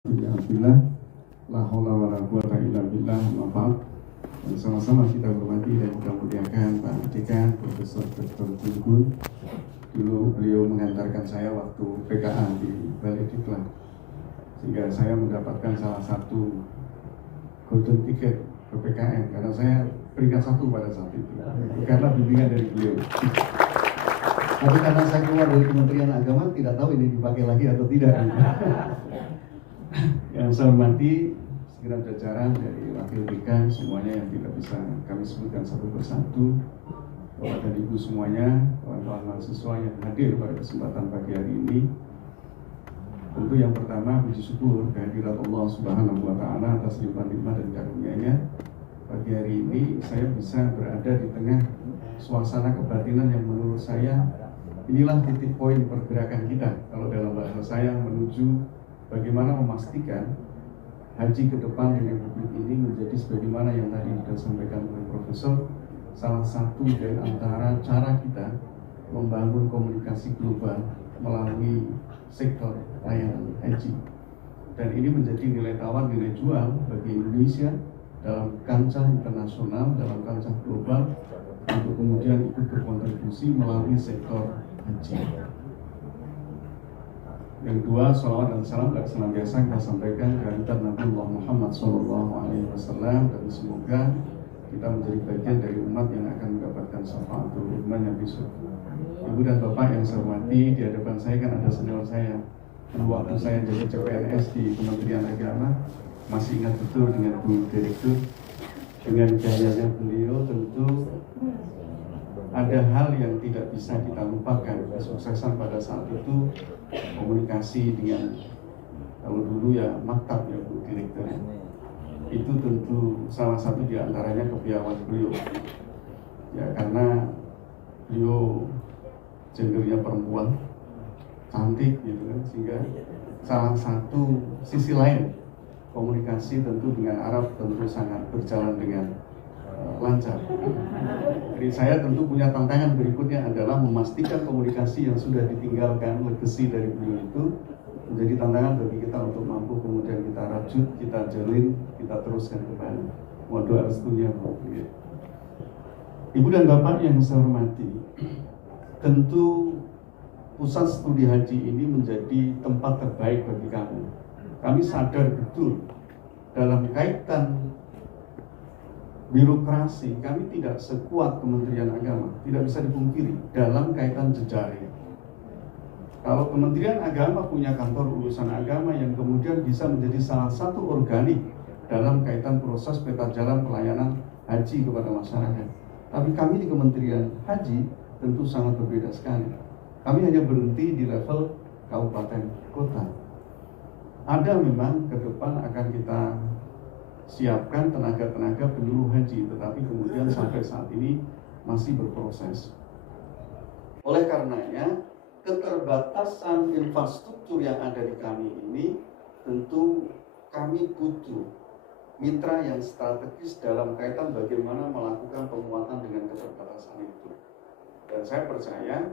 Alhamdulillah, la haula wala quwata illa billah, maaf. Dan sama-sama kita hormati dan kita muliakan Pak Dekan, Profesor Dr. Gun. Dulu beliau mengantarkan saya waktu PKA di Balai Diklat, sehingga saya mendapatkan salah satu golden ticket ke PKN karena saya peringkat 1 pada saat itu karena bimbingan dari beliau. Tapi karena saya keluar dari Kementerian Agama, tidak tahu ini dipakai lagi atau tidak. Yang saya hormati segenap jajaran dari wakil dekan semuanya yang tidak bisa kami sebutkan satu persatu, Bapak dan Ibu semuanya, kawan-kawan mahasiswa yang hadir pada kesempatan pagi hari ini. Tentu yang pertama puji syukur kehadirat Allah Subhanahu wa Ta'ala atas limpahan nikmat dan karunia-Nya. Pagi hari ini saya bisa berada di tengah suasana kebatinan yang menurut saya inilah titik poin pergerakan kita, kalau dalam bahasa saya, menuju bagaimana memastikan haji ke depan di Republik ini menjadi sebagaimana yang tadi sudah disampaikan oleh Profesor, salah satu dari antara cara kita membangun komunikasi global melalui sektor layanan haji. Dan ini menjadi nilai tawar, nilai jual bagi Indonesia dalam kancah internasional, dalam kancah global, untuk kemudian ikut berkontribusi melalui sektor haji. Yang kedua, salawat dan salam senantiasa kita sampaikan kehadirat Nabi Muhammad SAW, dan semoga kita menjadi bagian dari umat yang akan mendapatkan syafaatul ummah yang besok. Ibu dan Bapak yang saya hormati, di hadapan saya kan ada senior saya. Waktu saya jadi CPNS di Kementerian Agama, masih ingat betul dengan Bu Direktur, dengan gayanya beliau. Tentu ada hal yang tidak bisa kita lupakan. Kesuksesan pada saat itu komunikasi dengan, kalau dulu ya maktab ya Bu Direktur, itu tentu salah satu di antaranya kepiawaian beliau ya, karena beliau gendernya perempuan, cantik gitu kan, sehingga salah satu sisi lain komunikasi tentu dengan Arab tentu sangat berjalan dengan lancar. Jadi saya tentu punya tantangan berikutnya adalah memastikan komunikasi yang sudah ditinggalkan, legacy dari beliau itu menjadi tantangan bagi kita untuk mampu kemudian kita rajut, kita jalin, kita teruskan kembali. Mohon doa restunya, Ibu dan Bapak yang saya hormati, tentu pusat studi haji ini menjadi tempat terbaik bagi kami. Kami sadar betul dalam kaitan birokrasi kami tidak sekuat Kementerian Agama, tidak bisa dipungkiri dalam kaitan jejaring. Kalau Kementerian Agama punya kantor urusan agama yang kemudian bisa menjadi salah satu organik dalam kaitan proses peta jalan pelayanan haji kepada masyarakat. Tapi kami di Kementerian Haji tentu sangat berbeda sekali. Kami hanya berhenti di level kabupaten kota. Ada memang ke depan akan kita siapkan tenaga-tenaga penyuluh haji, tetapi kemudian sampai saat ini masih berproses. Oleh karenanya, keterbatasan infrastruktur yang ada di kami ini, tentu kami butuh mitra yang strategis dalam kaitan bagaimana melakukan penguatan dengan keterbatasan itu. Dan saya percaya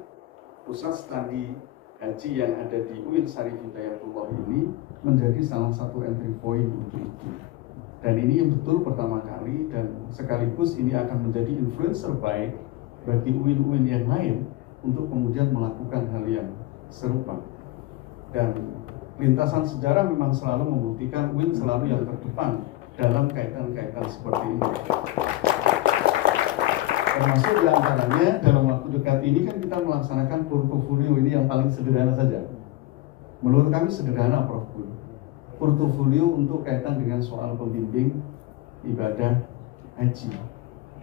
pusat studi haji yang ada di UIN Syarif Hidayatullah ini menjadi salah satu entry point untuk itu. Dan ini yang betul pertama kali, dan sekaligus ini akan menjadi influencer baik bagi UIN-UIN yang lain untuk kemudian melakukan hal yang serupa. Dan lintasan sejarah memang selalu membuktikan UIN selalu yang terdepan dalam kaitan-kaitan seperti ini. Termasuk diantaranya dalam waktu dekat ini kan kita melaksanakan portofolio ini yang paling sederhana saja. Menurut kami sederhana, Prof. Portofolio untuk kaitan dengan soal pembimbing ibadah haji.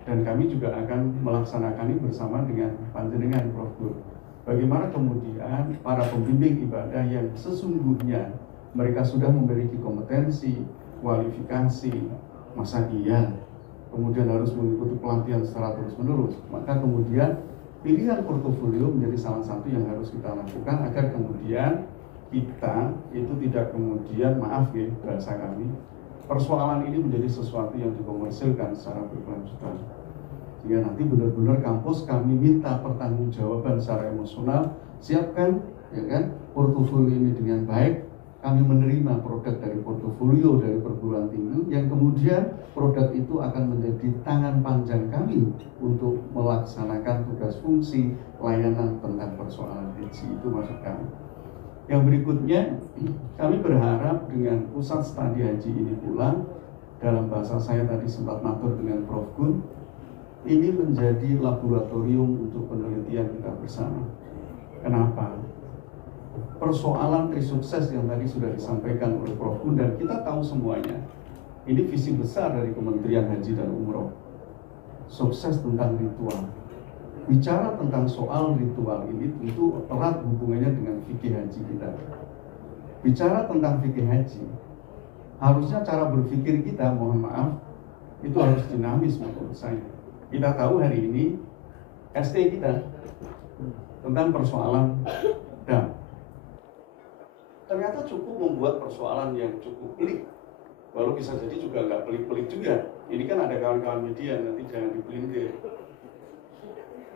Dan kami juga akan melaksanakan ini bersama dengan panjenengan, Prof. Bagaimana kemudian para pembimbing ibadah yang sesungguhnya mereka sudah memiliki kompetensi, kualifikasi, masa iya kemudian harus mengikuti pelatihan secara terus-menerus. Maka kemudian pilihan portofolio menjadi salah satu yang harus kita lakukan agar kemudian kita itu tidak kemudian, maaf ya bahasa kami, persoalan ini menjadi sesuatu yang dikomersilkan secara berkelanjutan. Sehingga nanti benar-benar kampus kami minta pertanggungjawaban secara emosional, siapkan ya kan portofolio ini dengan baik, kami menerima produk dari portofolio dari perguruan tinggi yang kemudian produk itu akan menjadi tangan panjang kami untuk melaksanakan tugas fungsi layanan tentang persoalan haji. Itu maksud kami. Yang berikutnya, kami berharap dengan pusat studi haji ini pula, dalam bahasa saya tadi sempat matur dengan Prof. Gun, ini menjadi laboratorium untuk penelitian kita bersama. Kenapa? Persoalan trisukses yang tadi sudah disampaikan oleh Prof. Gun dan kita tahu semuanya, ini visi besar dari Kementerian Haji dan Umroh. Sukses tentang ritual. Bicara tentang soal ritual ini tentu erat hubungannya dengan fikih haji kita. Bicara tentang fikih haji, harusnya cara berpikir kita, mohon maaf, itu harus dinamis menurut saya. Kita tahu hari ini ST kita tentang persoalan dam. Ternyata cukup membuat persoalan yang cukup pelik. Walau bisa jadi juga nggak pelik-pelik juga. Ini kan ada kawan-kawan media, nanti jangan dipelintir.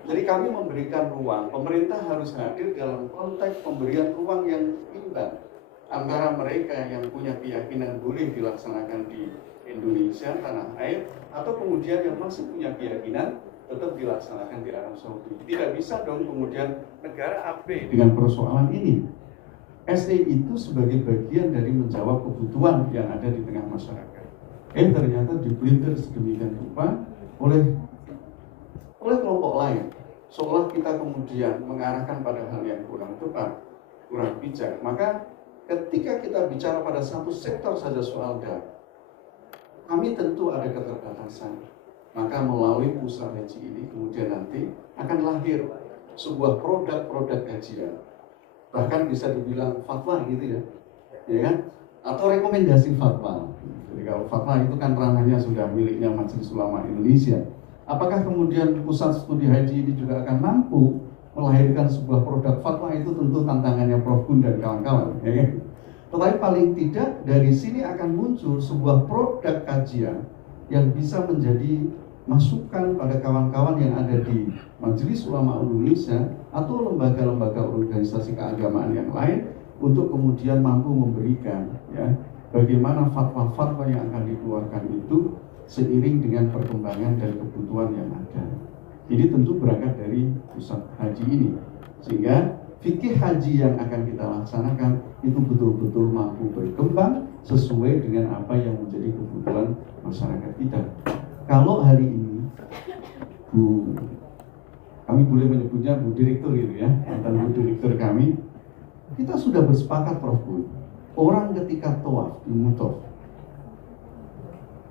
Jadi kami memberikan ruang, pemerintah harus hadir dalam konteks pemberian ruang yang imbang antara mereka yang punya keyakinan boleh dilaksanakan di Indonesia, tanah air, atau kemudian yang masih punya keyakinan tetap dilaksanakan di Arab Saudi. Tidak bisa dong kemudian negara AB dengan persoalan ini. SE itu sebagai bagian dari menjawab kebutuhan yang ada di tengah masyarakat. Ternyata dipelintir sedemikian rupa oleh kelompok lain, seolah kita kemudian mengarahkan pada hal yang kurang tepat, kurang bijak. Maka ketika kita bicara pada satu sektor saja soal dam, kami tentu ada keterbatasan. Maka melalui pusat haji ini kemudian nanti akan lahir sebuah produk-produk kajian, bahkan bisa dibilang fatwa gitu ya kan? Atau rekomendasi fatwa. Jadi kalau fatwa itu kan ranahnya sudah miliknya Majelis Ulama Indonesia. Apakah kemudian pusat studi haji ini juga akan mampu melahirkan sebuah produk fatwa? Itu tentu tantangannya Prof. Gun dan kawan-kawan, ya kan? Tetapi paling tidak dari sini akan muncul sebuah produk kajian yang bisa menjadi masukan pada kawan-kawan yang ada di Majelis Ulama Indonesia atau lembaga-lembaga organisasi keagamaan yang lain untuk kemudian mampu memberikan ya bagaimana fatwa-fatwa yang akan dikeluarkan itu seiring dengan perkembangan dan kebutuhan yang ada. Ini tentu berangkat dari pusat haji ini, sehingga fikih haji yang akan kita laksanakan itu betul-betul mampu berkembang sesuai dengan apa yang menjadi kebutuhan masyarakat kita. Kalau hari ini kami boleh menyebutnya Bu Direktur itu ya, mantan Bu Direktur kami, kita sudah bersepakat Prof. Gun, orang ketika tawaf di mutaf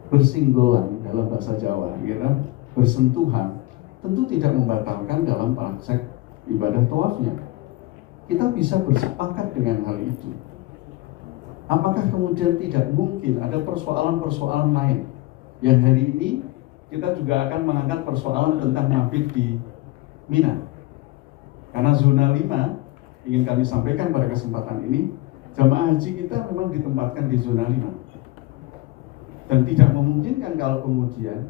bersinggolan dalam bahasa Jawa, ya, bersentuhan, tentu tidak membatalkan dalam praktek ibadah tawafnya. Kita bisa bersepakat dengan hal itu. Apakah kemudian tidak mungkin ada persoalan-persoalan lain yang hari ini kita juga akan mengangkat persoalan tentang mabit di Mina? Karena zona 5 ingin kami sampaikan pada kesempatan ini, jamaah haji kita memang ditempatkan di zona 5. Dan tidak memungkinkan kalau kemudian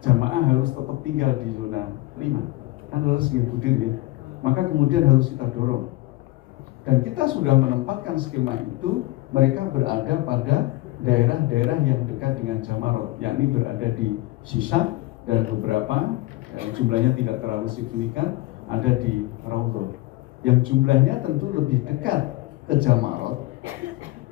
jamaah harus tetap tinggal di zona 5. Kan harus ngikutin ya. Maka kemudian harus kita dorong. Dan kita sudah menempatkan skema itu, mereka berada pada daerah-daerah yang dekat dengan Jamarot, yakni berada di Sisa dan beberapa jumlahnya tidak terlalu signifikan ada di Raudhah. Yang jumlahnya tentu lebih dekat ke Jamarot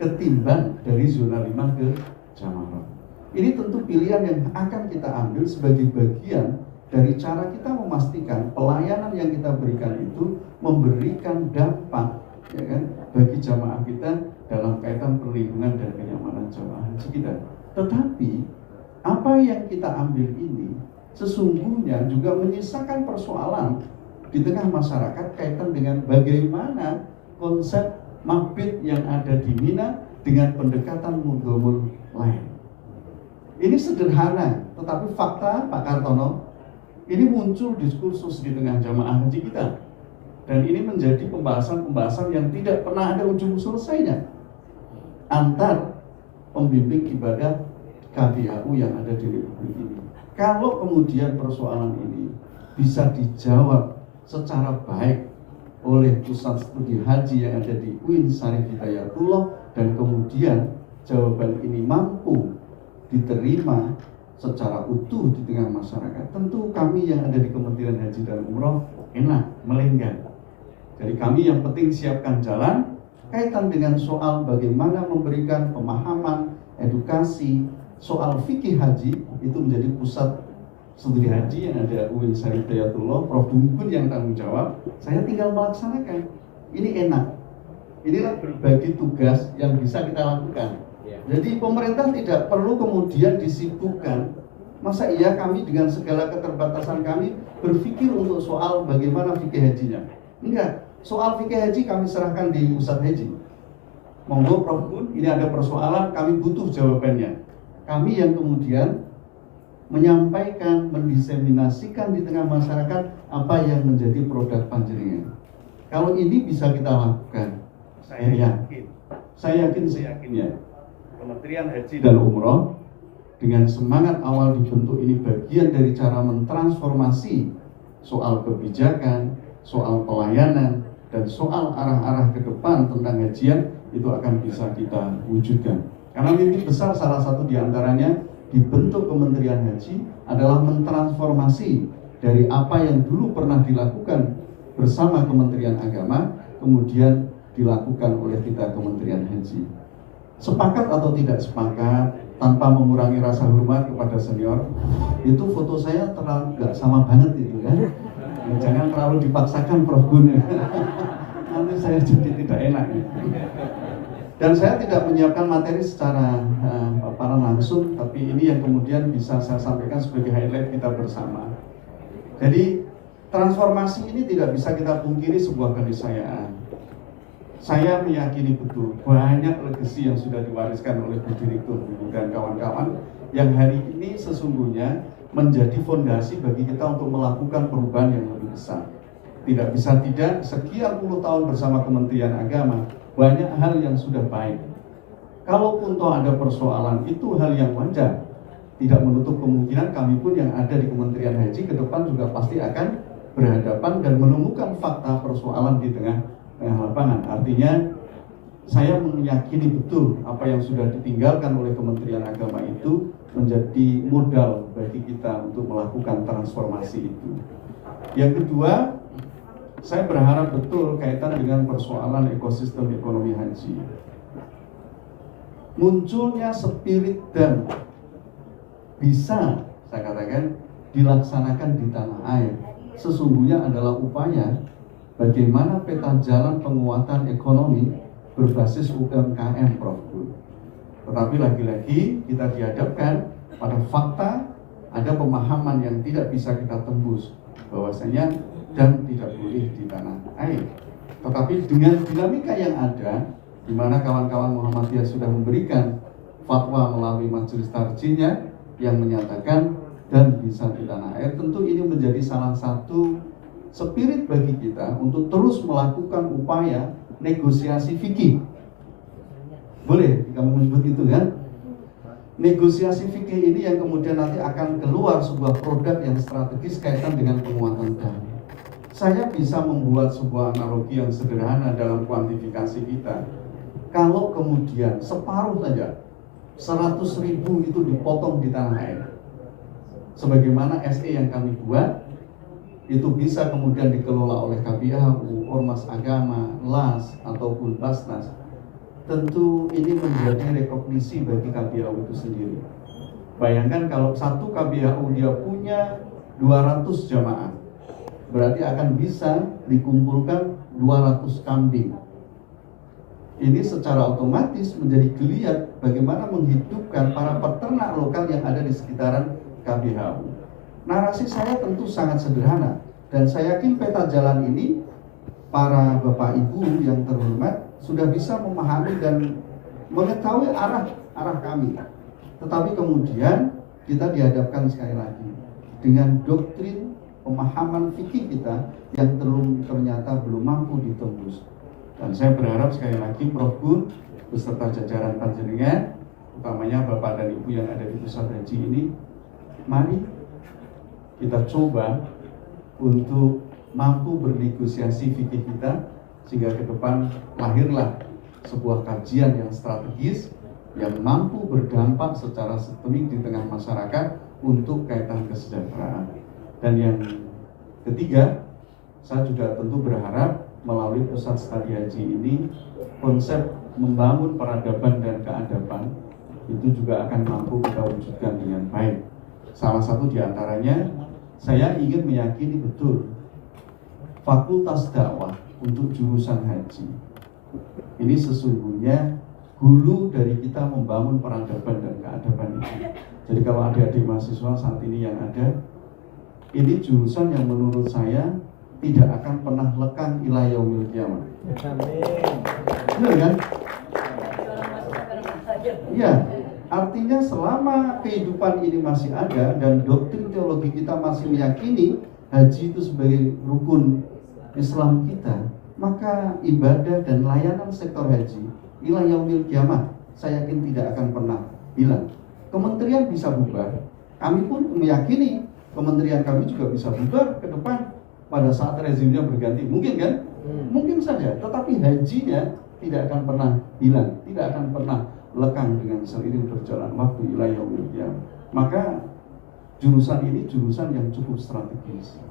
ketimbang dari zona 5 ke Jamarot. Ini tentu pilihan yang akan kita ambil sebagai bagian dari cara kita memastikan pelayanan yang kita berikan itu memberikan dampak ya kan, bagi jamaah kita dalam kaitan perlindungan dan kenyamanan jamaah haji kita. Tetapi apa yang kita ambil ini sesungguhnya juga menyisakan persoalan di tengah masyarakat kaitan dengan bagaimana konsep mabit yang ada di Mina dengan pendekatan mudhamul lain. Ini sederhana, tetapi fakta Pak Kartono, ini muncul diskursus di tengah jamaah haji kita. Dan ini menjadi pembahasan-pembahasan yang tidak pernah ada ujung selesainya antar pembimbing ibadah KBAU yang ada di Republik ini. Kalau kemudian persoalan ini bisa dijawab secara baik oleh pusat studi haji yang ada di UIN Syarif Hidayatullah dan kemudian jawaban ini mampu diterima secara utuh di tengah masyarakat, tentu kami yang ada di Kementerian Haji dan Umroh enak, melenggang. Jadi kami yang penting siapkan jalan kaitan dengan soal bagaimana memberikan pemahaman, edukasi, soal fikih haji itu menjadi pusat studi haji yang ada UIN Syarif Hidayatullah, Prof. Dungkun yang tanggung jawab, saya tinggal melaksanakan. Ini enak. Inilah berbagi tugas yang bisa kita lakukan. Jadi pemerintah tidak perlu kemudian disibukkan. Masa iya kami dengan segala keterbatasan kami berpikir untuk soal bagaimana fikih hajinya? Enggak. Soal fikih haji kami serahkan di Ustadz Haji. Monggo Prof. Gun, ini ada persoalan, kami butuh jawabannya. Kami yang kemudian menyampaikan, mendiseminasikan di tengah masyarakat apa yang menjadi produk panjenengan. Kalau ini bisa kita lakukan, saya yakin ya, Kementerian Haji dan Umroh dengan semangat awal dibentuk ini bagian dari cara mentransformasi soal kebijakan, soal pelayanan, dan soal arah-arah ke depan tentang hajian itu akan bisa kita wujudkan. Karena mimpi besar salah satu diantaranya dibentuk Kementerian Haji adalah mentransformasi dari apa yang dulu pernah dilakukan bersama Kementerian Agama, kemudian dilakukan oleh kita Kementerian Haji. Sepakat atau tidak sepakat, tanpa mengurangi rasa hormat kepada senior, itu foto saya terlalu nggak sama banget itu kan. Ya, jangan terlalu dipaksakan Prof. Gun. Nanti saya jadi tidak enak. Dan saya tidak menyiapkan materi secara paparan langsung, tapi ini yang kemudian bisa saya sampaikan sebagai highlight kita bersama. Jadi transformasi ini tidak bisa kita pungkiri sebuah keniscayaan. Saya meyakini betul banyak legasi yang sudah diwariskan oleh Bu Direktur dan kawan-kawan yang hari ini sesungguhnya menjadi fondasi bagi kita untuk melakukan perubahan yang lebih besar. Tidak bisa tidak, sekian puluh tahun bersama Kementerian Agama, banyak hal yang sudah baik. Kalaupun toh ada persoalan, itu hal yang wajar. Tidak menutup kemungkinan kami pun yang ada di Kementerian Haji ke depan juga pasti akan berhadapan dan menemukan fakta persoalan di tengah lapangan. Artinya, saya meyakini betul apa yang sudah ditinggalkan oleh Kementerian Agama itu menjadi modal bagi kita untuk melakukan transformasi itu. Yang kedua, saya berharap betul kaitan dengan persoalan ekosistem ekonomi haji. Munculnya spirit dan bisa, saya katakan, dilaksanakan di tanah air. Sesungguhnya adalah upaya bagaimana peta jalan penguatan ekonomi berbasis UMKM, Prof. Tetapi lagi-lagi kita dihadapkan pada fakta, ada pemahaman yang tidak bisa kita tembus, bahwasanya dan tidak boleh di tanah air. Tetapi dengan dinamika yang ada, di mana kawan-kawan Muhammadiyah sudah memberikan fatwa melalui majelis tarjinya yang menyatakan dan bisa di tanah air, tentu ini menjadi salah satu spirit bagi kita untuk terus melakukan upaya negosiasi fikih. Boleh kamu menyebut itu kan? Negosiasi fikih ini yang kemudian nanti akan keluar sebuah produk yang strategis kaitan dengan penguatan dana. Saya bisa membuat sebuah analogi yang sederhana dalam kuantifikasi kita. Kalau kemudian separuh saja, 100.000 itu dipotong di tanah air, sebagaimana SE yang kami buat, itu bisa kemudian dikelola oleh KBHU, Ormas Agama, LAS, ataupun Basnas. Tentu ini menjadi rekognisi bagi KBHU itu sendiri. Bayangkan kalau satu KBHU dia punya 200 jamaah, berarti akan bisa dikumpulkan 200 kambing. Ini secara otomatis menjadi geliat bagaimana menghidupkan para peternak lokal yang ada di sekitaran KBHU. Narasi saya tentu sangat sederhana, dan saya yakin peta jalan ini para Bapak Ibu yang terhormat sudah bisa memahami dan mengetahui arah kami. Tetapi kemudian kita dihadapkan sekali lagi dengan doktrin pemahaman fikih kita yang ternyata belum mampu ditembus. Dan saya berharap sekali lagi Prof. Gun beserta jajaran panjenengan, utamanya Bapak dan Ibu yang ada di pusat haji ini, mari kita coba untuk mampu bernegosiasi fikih kita, sehingga ke depan lahirlah sebuah kajian yang strategis yang mampu berdampak secara sistemik di tengah masyarakat untuk kaitan kesejahteraan. Dan yang ketiga, saya juga tentu berharap melalui pusat studi haji ini konsep membangun peradaban dan keadaban itu juga akan mampu kita wujudkan dengan baik. Salah satu diantaranya, saya ingin meyakini betul fakultas dakwah untuk jurusan haji ini sesungguhnya hulu dari kita membangun peradaban dan keadaban itu. Jadi kalau adik-adik mahasiswa saat ini yang ada, ini jurusan yang menurut saya tidak akan pernah lekang ila yaumil qiyamah. Benar kan? Iya, artinya selama kehidupan ini masih ada dan doktrin teologi kita masih meyakini haji itu sebagai rukun Islam kita, maka ibadah dan layanan sektor haji ila yaumil qiyamah saya yakin tidak akan pernah hilang. Kementerian bisa bubar, kami pun meyakini kementerian kami juga bisa bubar ke depan pada saat rezimnya berganti, mungkin kan? Mungkin saja, tetapi hajinya tidak akan pernah hilang, tidak akan pernah lekang dengan seiring berjalan waktu ila yaumil qiyamah. Maka jurusan ini jurusan yang cukup strategis.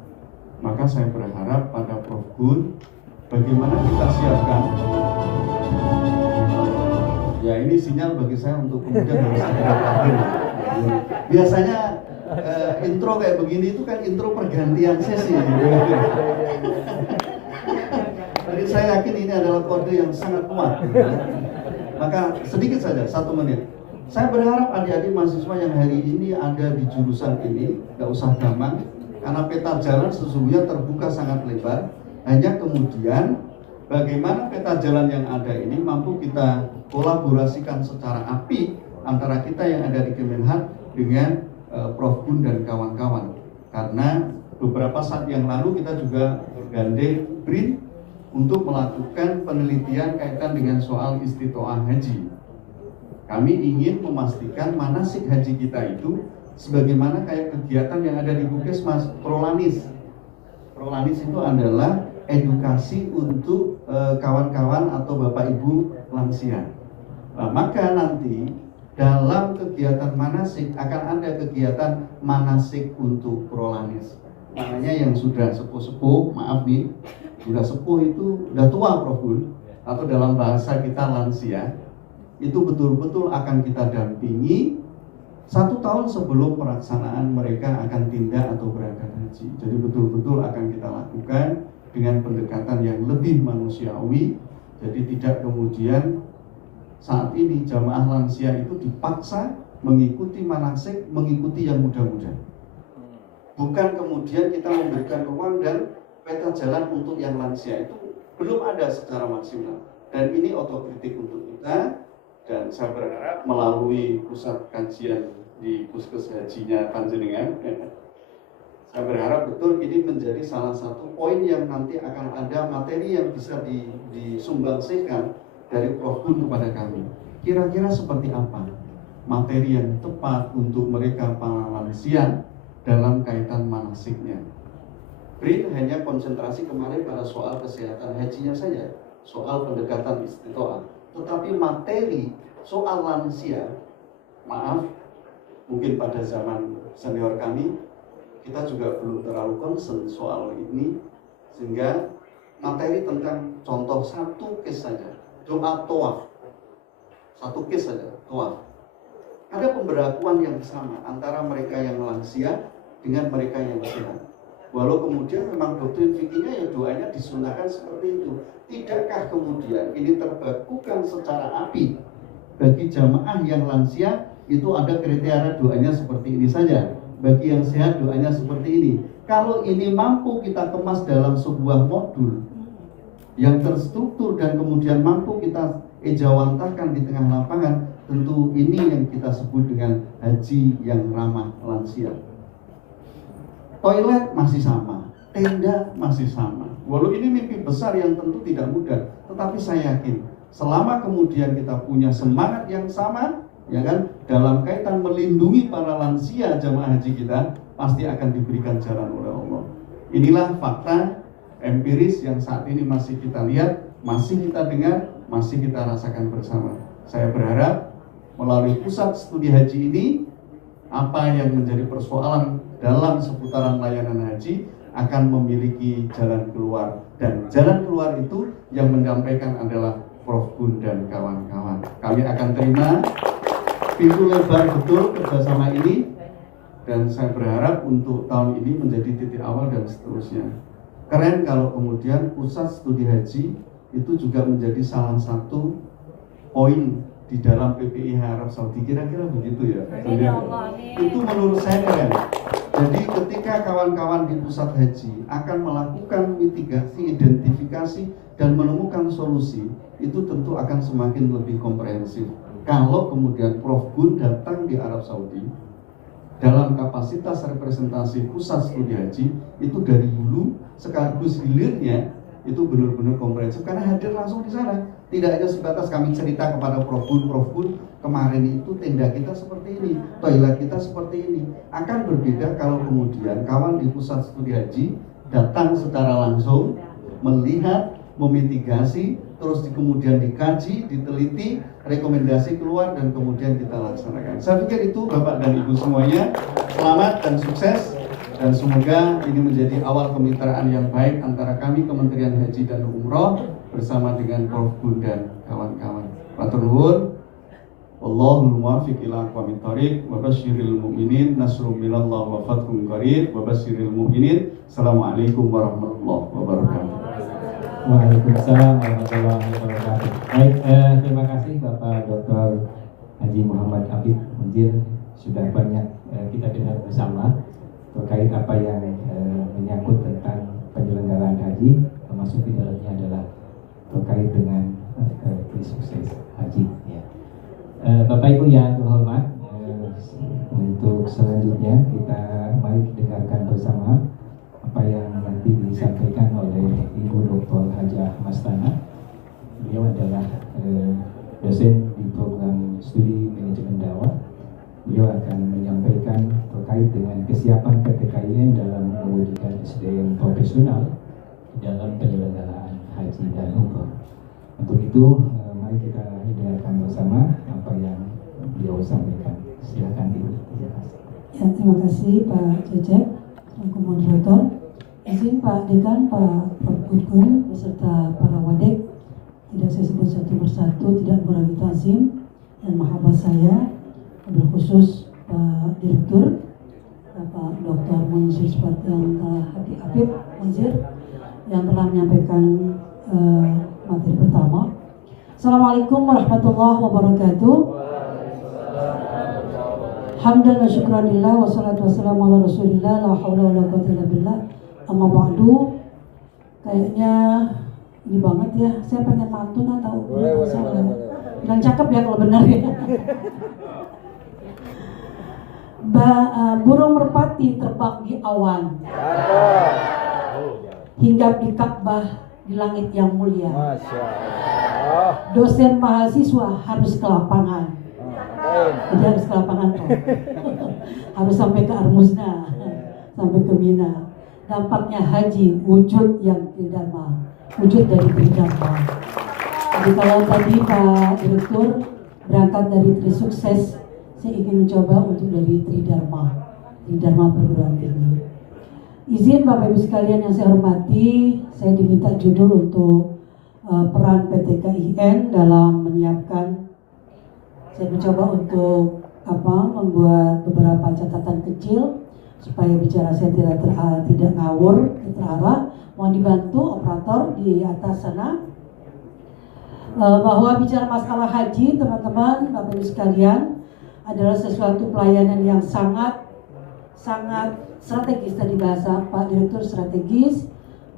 Maka saya berharap pada Prof. Gun, bagaimana kita siapkan. Ya ini sinyal bagi saya untuk kemudian harus segera hadir. Biasanya intro kayak begini itu kan intro pergantian sesi. Jadi saya yakin ini adalah kode yang sangat kuat. Maka sedikit saja, 1 menit. Saya berharap adik-adik mahasiswa yang hari ini ada di jurusan ini, nggak usah gampang, karena peta jalan sesungguhnya terbuka sangat lebar. Hanya kemudian bagaimana peta jalan yang ada ini mampu kita kolaborasikan secara apik antara kita yang ada di Kemenhan dengan Prof. Gun dan kawan-kawan. Karena beberapa saat yang lalu kita juga bergandeng BRIN untuk melakukan penelitian kaitan dengan soal istitoah haji. Kami ingin memastikan manasik haji kita itu sebagaimana kayak kegiatan yang ada di Puskesmas, Prolanis. Prolanis itu adalah edukasi untuk kawan-kawan atau bapak ibu lansia. Nah, maka nanti dalam kegiatan manasik akan ada kegiatan manasik untuk Prolanis. Makanya yang sudah sepuh-sepuh, maaf nih, sudah sepuh itu udah tua Prof. Gun, atau dalam bahasa kita lansia, itu betul-betul akan kita dampingi 1 tahun sebelum pelaksanaan mereka akan tindak atau berangkat haji. Jadi betul-betul akan kita lakukan dengan pendekatan yang lebih manusiawi. Jadi tidak kemudian saat ini jamaah lansia itu dipaksa mengikuti manasik, mengikuti yang muda-muda. Bukan kemudian kita memberikan ruang dan peta jalan untuk yang lansia, itu belum ada secara maksimal. Dan ini otokritik untuk kita. Dan saya berharap melalui pusat kajian di Puskes Hajinya Panjenengan, saya berharap betul ini menjadi salah satu poin yang nanti akan ada materi yang bisa disumbangsikan dari Prof. Gun kepada kami. Kira-kira seperti apa materi yang tepat untuk mereka para lansia dalam kaitan manasiknya. BRIN hanya konsentrasi kemarin pada soal kesehatan hajinya saja, soal pendekatan istitoah. Tetapi materi soal lansia, maaf, mungkin pada zaman senior kami, kita juga belum terlalu concern soal ini, sehingga materi tentang contoh 1 case saja, doa tawaf, 1 case saja, tawaf. Ada pemberlakuan yang sama antara mereka yang lansia dengan mereka yang sehat. Walau kemudian memang doktrin fikihnya ya doanya disunahkan seperti itu. Tidakkah kemudian ini terbakukan secara apik bagi jamaah yang lansia itu ada kriteria doanya seperti ini saja. Bagi yang sehat doanya seperti ini. Kalau ini mampu kita kemas dalam sebuah modul yang terstruktur dan kemudian mampu kita ejawantahkan di tengah lapangan, tentu ini yang kita sebut dengan haji yang ramah lansia. Toilet masih sama, tenda masih sama. Walau ini mimpi besar yang tentu tidak mudah, tetapi saya yakin selama kemudian kita punya semangat yang sama, ya kan, dalam kaitan melindungi para lansia jamaah haji kita, pasti akan diberikan jalan oleh Allah. Inilah fakta empiris yang saat ini masih kita lihat, masih kita dengar, masih kita rasakan bersama. Saya berharap melalui pusat studi haji ini, apa yang menjadi persoalan dalam seputaran layanan haji akan memiliki jalan keluar, dan jalan keluar itu yang menyampaikan adalah Prof. Gun dan kawan-kawan. Kami akan terima pintu lebar betul kerjasama ini, dan saya berharap untuk tahun ini menjadi titik awal dan seterusnya. Keren kalau kemudian pusat studi haji itu juga menjadi salah satu poin di dalam PPIH Arab Saudi, kira-kira begitu ya. Itu menurut saya keren. Jadi ketika kawan-kawan di pusat haji akan melakukan mitigasi, identifikasi, dan menemukan solusi, itu tentu akan semakin lebih komprehensif. Kalau kemudian Prof. Gun datang di Arab Saudi dalam kapasitas representasi pusat studi haji, itu dari hulu sekaligus hilirnya itu benar-benar komprehensif karena hadir langsung di sana. Tidak hanya sebatas kami cerita kepada Prof. Gun, kemarin itu tenda kita seperti ini, toilet kita seperti ini. Akan berbeda kalau kemudian kawan di pusat studi haji datang secara langsung, melihat, memitigasi, terus kemudian dikaji, diteliti, rekomendasi keluar, dan kemudian kita laksanakan. Saya pikir itu Bapak dan Ibu semuanya, selamat dan sukses, dan semoga ini menjadi awal kemitraan yang baik antara kami Kementerian Haji dan Umroh bersama dengan Prof. Gun dan kawan-kawan. Matur nuwun. Wallahul muwaffiq ila aqwamit thoriq, wa basyiril mu'minin nasrun minallah wa fathun qarib, wa basyiril mu'minin. Assalamualaikum warahmatullahi wabarakatuh. Waalaikumsalam warahmatullahi wabarakatuh. Baik, terima kasih Bapak Dr. Haji Muhammad Habib Munzir. Sudah banyak kita dengar bersama terkait apa yang menyangkut tentang penyelenggaraan haji, termasuk di dalamnya adalah terkait dengan sukses haji. Ya. Bapak Ibu yang terhormat, untuk selanjutnya kita mari dengarkan bersama apa yang nanti disampaikan oleh Ibu Dr. Hajah Mastana. Beliau adalah dosen di program studi manajemen dakwah. Beliau akan menyampaikan terkait dengan kesiapan PT KIN dalam mewujudkan SDM profesional dalam penyelenggaraan haji dan umroh. Untuk itu, mari kita dengarkan bersama apa yang beliau sampaikan. Silakan Ibu. Terima kasih. Ya, terima kasih Pak Cecep selaku moderator. Izin Pak Dekan, Pak Prof. Gun beserta para wadek, tidak saya sebut satu persatu, tidak mengurangi tazim dan mahabbah saya, wabil khusus Pak Direktur, Bapak Dr. Munzir yang Habib Munzir yang telah menyampaikan materi pertama. Assalamualaikum warahmatullahi wabarakatuh. Hamdan wa syukranillah wa salatu wassalamu ala rasulillah la hawla wa la quwwata illa billah. Amma ba'du. Kayaknya ini banget ya. Saya pengen mantun atau bilang cakep ya kalau benar ya. Burung merpati terbang di awan, hinggap di Ka'bah di langit yang mulia. Dosen mahasiswa harus ke lapangan. Jadi harus ke lapangan toh. Harus sampai ke Armusna, sampai ke Mina. Dampaknya haji wujud yang tridharma, wujud dari tridharma. Jadi kalau tadi Pak Direktur berangkat dari Trisukses, saya ingin mencoba untuk dari tridharma perguruan tinggi. Izin Bapak Ibu sekalian yang saya hormati, saya diminta judul untuk peran PT KIN dalam menyiapkan. Saya mencoba untuk membuat beberapa catatan kecil supaya bicara saya tidak ngawur, terarah. Mohon dibantu operator di atas sana. Bahwa bicara masalah haji, teman-teman, Bapak Ibu sekalian, adalah sesuatu pelayanan yang sangat strategis. Tadi bahasa Pak Direktur strategis,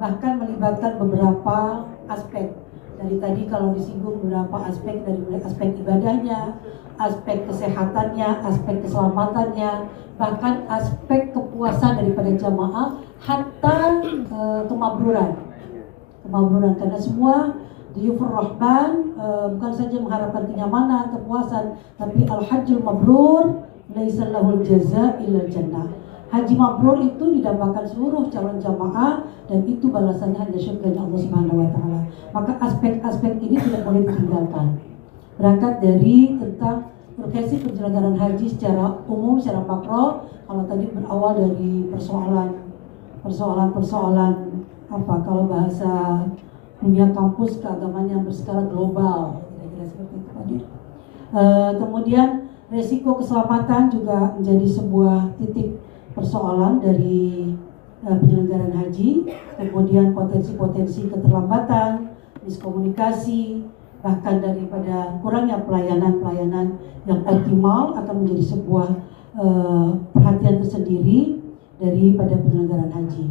bahkan melibatkan beberapa aspek. Dari tadi kalau disinggung beberapa aspek, dari mulai aspek ibadahnya, aspek kesehatannya, aspek keselamatannya, bahkan aspek kepuasan daripada jamaah, hatta kemabruran, karena semua Diyufur Rahman bukan saja mengharapkan kenyamanan, kepuasan, tapi al-hajjul mabrur laisa lahul jaza illa jannah. Haji mabrur itu didambakan seluruh calon jamaah dan itu balasannya hanya surga Allah Subhanahu wa taala. Maka aspek-aspek ini tidak boleh ditinggalkan. Berangkat dari tentang urgensi penyelenggaraan haji secara umum, secara makro. Kalau tadi berawal dari persoalan apa kalau bahasa dunia kampus keagamaan yang berskala global, kira-kira seperti itu tadi. Kemudian resiko keselamatan juga menjadi sebuah titik persoalan dari penyelenggaraan haji. Kemudian potensi-potensi keterlambatan, miskomunikasi, bahkan daripada kurangnya pelayanan yang optimal akan menjadi sebuah perhatian tersendiri daripada penyelenggaraan haji.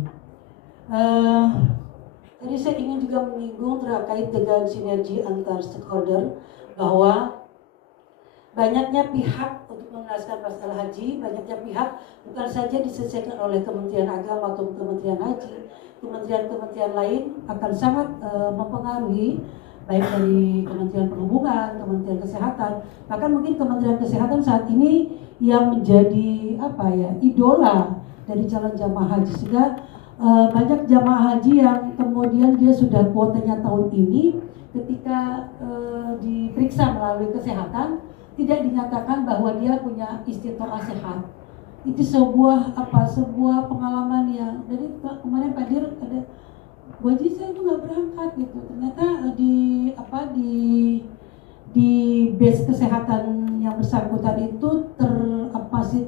Tadi saya ingin juga menyinggung terkait dengan sinergi antar stakeholder, bahwa banyaknya pihak untuk menjelaskan masalah haji, banyaknya pihak bukan saja diselesaikan oleh Kementerian Agama atau Kementerian Haji, kementerian-kementerian lain akan sangat mempengaruhi, baik dari Kementerian Perhubungan, Kementerian Kesehatan, bahkan mungkin Kementerian Kesehatan saat ini yang menjadi idola dari calon jamaah haji, sehingga banyak jamaah haji yang kemudian dia sudah kuotanya tahun ini, ketika diperiksa melalui kesehatan tidak dinyatakan bahwa dia punya istitoah sehat. Itu sebuah pengalaman yang dari kemarin Pak Dir ada wajib saya itu nggak berangkat gitu. Ternyata di base kesehatan yang bersangkutan itu masih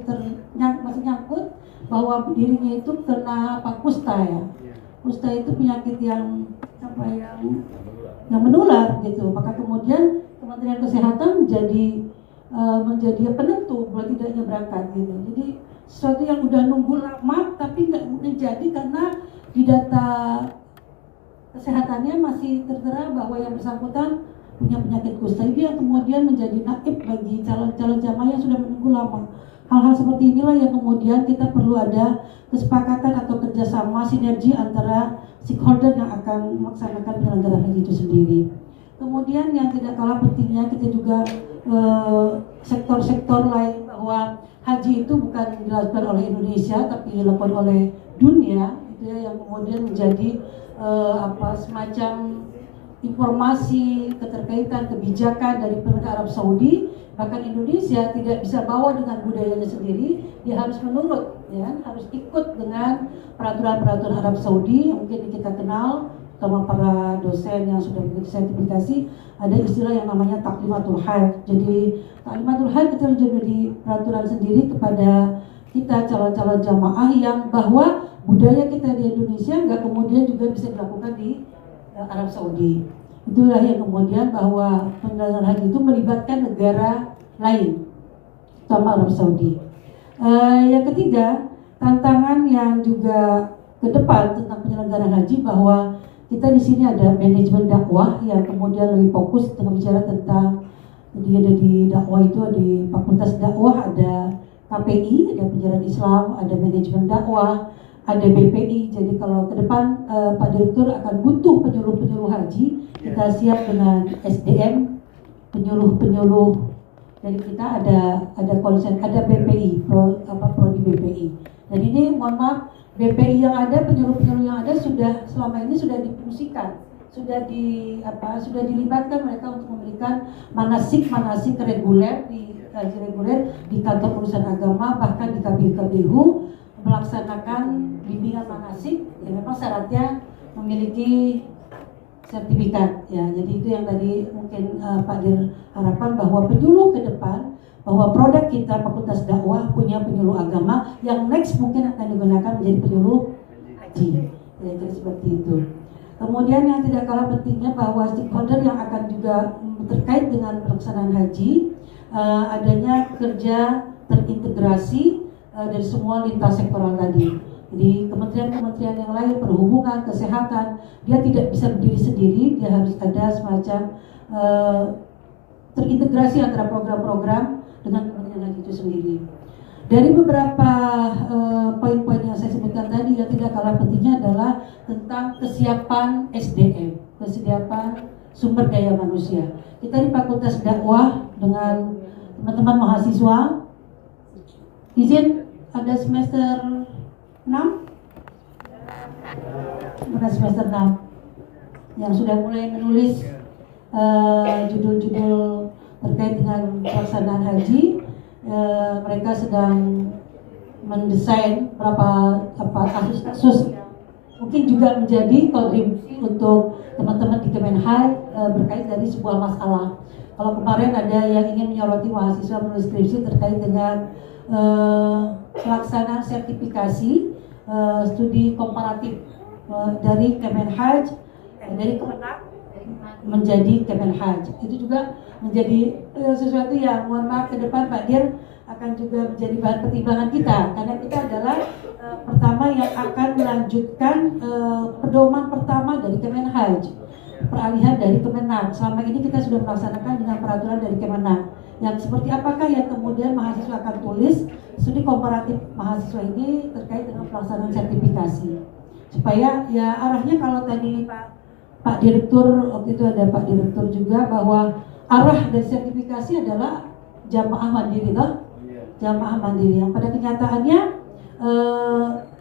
nyangkut bahwa dirinya itu kena kusta ya. Kusta itu penyakit yang menular gitu. Maka kemudian Kementerian Kesehatan menjadi penentu buat tidaknya berangkat gitu. Jadi sesuatu yang udah nunggu lama tapi nggak mungkin jadi karena di data kesehatannya masih tertera bahwa yang bersangkutan punya penyakit kusta. Itu yang kemudian menjadi naib bagi calon jamaah yang sudah menunggu lama. Hal-hal seperti inilah yang kemudian kita perlu ada kesepakatan atau kerjasama sinergi antara stakeholder yang akan melaksanakan penyelenggaraan haji itu sendiri. Kemudian yang tidak kalah pentingnya kita juga sektor-sektor lain, bahwa haji itu bukan dilakukan oleh Indonesia tapi dilakukan oleh dunia, itu ya, yang kemudian menjadi semacam informasi keterkaitan kebijakan dari pemerintah Arab Saudi. Bahkan Indonesia tidak bisa bawa dengan budayanya sendiri, dia harus menurut, ya, harus ikut dengan peraturan-peraturan Arab Saudi yang mungkin kita kenal, terutama para dosen yang sudah bersertifikasi. Ada istilah yang namanya taklimatul haid. Jadi taklimatul haid itu menjadi peraturan sendiri kepada kita calon-calon jamaah yang bahwa budaya kita di Indonesia nggak kemudian juga bisa dilakukan di Arab Saudi. Itulah yang kemudian bahwa penyelenggaraan haji itu melibatkan negara lain, terutama Arab Saudi. Yang ketiga, tantangan yang juga ke depan tentang penyelenggaraan haji, bahwa kita di sini ada manajemen dakwah yang kemudian lebih fokus dengan bicara tentang, jadi ada di dakwah itu di Fakultas Dakwah ada KPI, ada Penjarahan Islam, ada manajemen dakwah, ada BPI. Jadi kalau ke depan Pak Direktur akan butuh penyuluh-penyuluh haji, kita siap dengan SDM penyuluh-penyuluh. Jadi kita ada konsen, ada BPI, prodi BPI. Dan ini mohon maaf, BPI yang ada, penyuluh-penyuluh yang ada selama ini sudah difungsikan, sudah dilibatkan mereka untuk memberikan manasik reguler di kantor urusan agama, bahkan di KBHU melaksanakan bimbingan manasik yang memang syaratnya memiliki sertifikat ya. Jadi itu yang tadi mungkin Pak Dir harapkan, bahwa penyuluh ke depan, bahwa produk kita Fakultas Dakwah punya penyuluh agama yang next mungkin akan digunakan menjadi penyuluh haji ya, jadi seperti itu. Kemudian yang tidak kalah pentingnya, bahwa stakeholder yang akan juga terkait dengan pelaksanaan haji, adanya kerja terintegrasi dari semua lintas sektoral tadi. Jadi kementerian-kementerian yang lain, perhubungan, kesehatan, dia tidak bisa berdiri sendiri, dia harus ada semacam terintegrasi antara program-program dengan kementerian haji itu sendiri. Dari beberapa poin-poin yang saya sebutkan tadi, yang tidak kalah pentingnya adalah tentang kesiapan SDM, kesiapan sumber daya manusia. Kita di Fakultas Dakwah dengan teman-teman mahasiswa, izin ada semester 6? Bukan semester 6 yang sudah mulai menulis judul-judul terkait dengan pelaksanaan haji. Mereka sedang mendesain beberapa kasus-kasus mungkin juga menjadi kontribusi untuk teman-teman di Kemenhaj berkait dari sebuah masalah. Kalau kemarin ada yang ingin menyoroti mahasiswa menulis skripsi terkait dengan pelaksanaan sertifikasi studi komparatif dari Kemenhaj dari Kemenang menjadi Kemenhaj. Itu juga menjadi sesuatu yang mohon maaf ke depan Pak Dir akan juga menjadi bahan pertimbangan kita, karena kita adalah pertama yang akan melanjutkan pedoman pertama dari Kemenhaj, peralihan dari Kemenang. Selama ini kita sudah melaksanakan dengan peraturan dari Kemenang. Yang seperti apakah yang kemudian mahasiswa akan tulis studi komparatif mahasiswa ini terkait dengan pelaksanaan sertifikasi, supaya ya arahnya kalau tadi Pak Direktur, waktu itu ada Pak Direktur juga, bahwa arah dari sertifikasi adalah jamaah mandiri toh, jamaah mandiri yang pada kenyataannya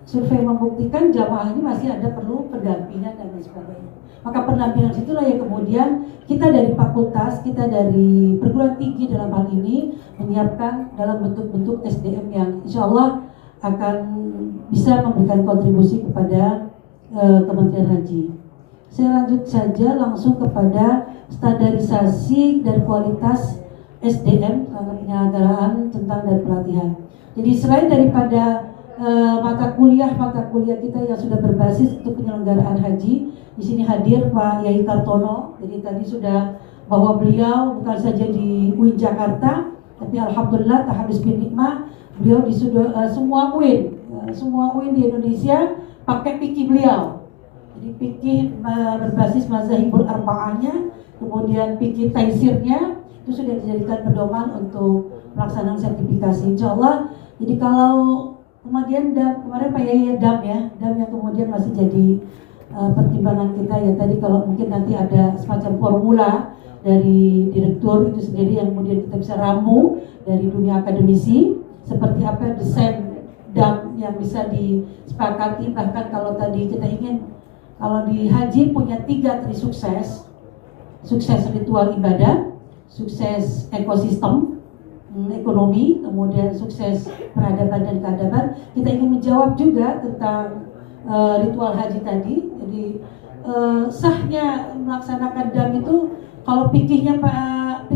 survei membuktikan jamaah ini masih ada perlu pendampingan dan lain sebagainya. Maka pendampingan itulah yang kemudian kita dari fakultas, kita dari perguruan tinggi dalam hal ini menyiapkan dalam bentuk-bentuk SDM yang insya Allah akan bisa memberikan kontribusi kepada Kementerian Haji. Saya lanjut saja langsung kepada standarisasi dan kualitas SDM penyelenggaraan tentang dan pelatihan. Jadi selain daripada mata kuliah kita yang sudah berbasis untuk penyelenggaraan haji, di sini hadir Pak Yai Kartono. Jadi tadi sudah bahwa beliau bukan saja di UIN Jakarta, tapi alhamdulillah taharus bin nikmah beliau di semua UIN di Indonesia pakai fikih beliau. Jadi fikih berbasis mazhabul arba'ahnya, kemudian fikih taisirnya itu sudah dijadikan pedoman untuk pelaksanaan sertifikasi insyaallah. Jadi kalau kemudian kemarin Pak Yai dam yang kemudian masih jadi pertimbangan kita ya, tadi kalau mungkin nanti ada semacam formula dari direktur itu sendiri yang kemudian kita bisa ramu dari dunia akademisi seperti apa desain dam yang bisa disepakati. Bahkan kalau tadi kita ingin kalau di haji punya 3 tri sukses ritual ibadah, sukses ekosistem ekonomi, kemudian sukses peradaban dan keadaban. Kita ingin menjawab juga tentang ritual haji tadi. Jadi sahnya melaksanakan dam itu kalau fikih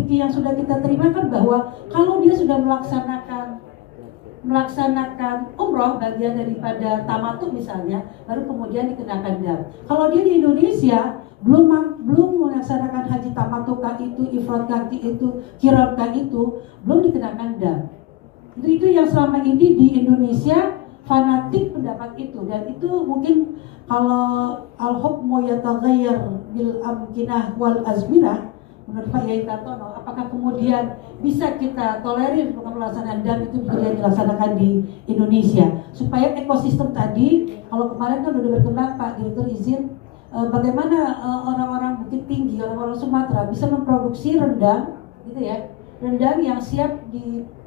yang sudah kita terima kan bahwa kalau dia sudah melaksanakan umroh bagian daripada tamatu misalnya, baru kemudian dikenakan dam. Kalau dia di Indonesia belum melaksanakan haji tamatukan itu, ifradkan itu, kirankan itu, belum dikenakan dam. Itu yang selama ini di Indonesia fanatik pendapat itu, dan itu mungkin kalau al-hukmu yataghayyar bil amkinah wal azminah menurut Pak Yai Kartono, apakah kemudian bisa kita tolerir pelaksanaan dam itu kemudian dilaksanakan di Indonesia supaya ekosistem tadi, kalau kemarin kan sudah berkembang Pak Direktur izin bagaimana orang-orang Bukit Tinggi, orang-orang Sumatera bisa memproduksi rendang gitu ya, rendang yang siap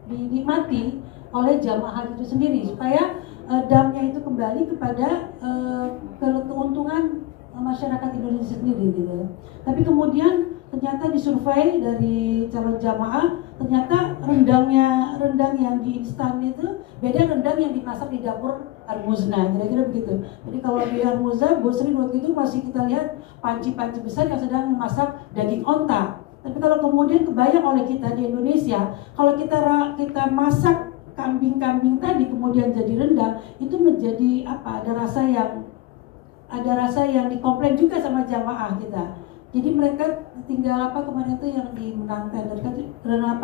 dinikmati oleh jamaah itu sendiri supaya damnya itu kembali kepada keuntungan masyarakat Indonesia sendiri gitu. Tapi kemudian ternyata disurvei dari calon jamaah, ternyata rendang yang diinstan itu beda rendang yang dimasak di dapur Armuzna, kira-kira begitu. Jadi kalau di Armuzna, Bu Sri waktu itu masih kita lihat panci-panci besar yang sedang memasak daging onta. Tapi kalau kemudian kebayang oleh kita di Indonesia, kalau kita masak kambing-kambing tadi kemudian jadi rendang, itu menjadi apa? Ada rasa yang dikomplain juga sama jamaah kita. Jadi mereka tinggal kemarin itu yang dimenang tender kan,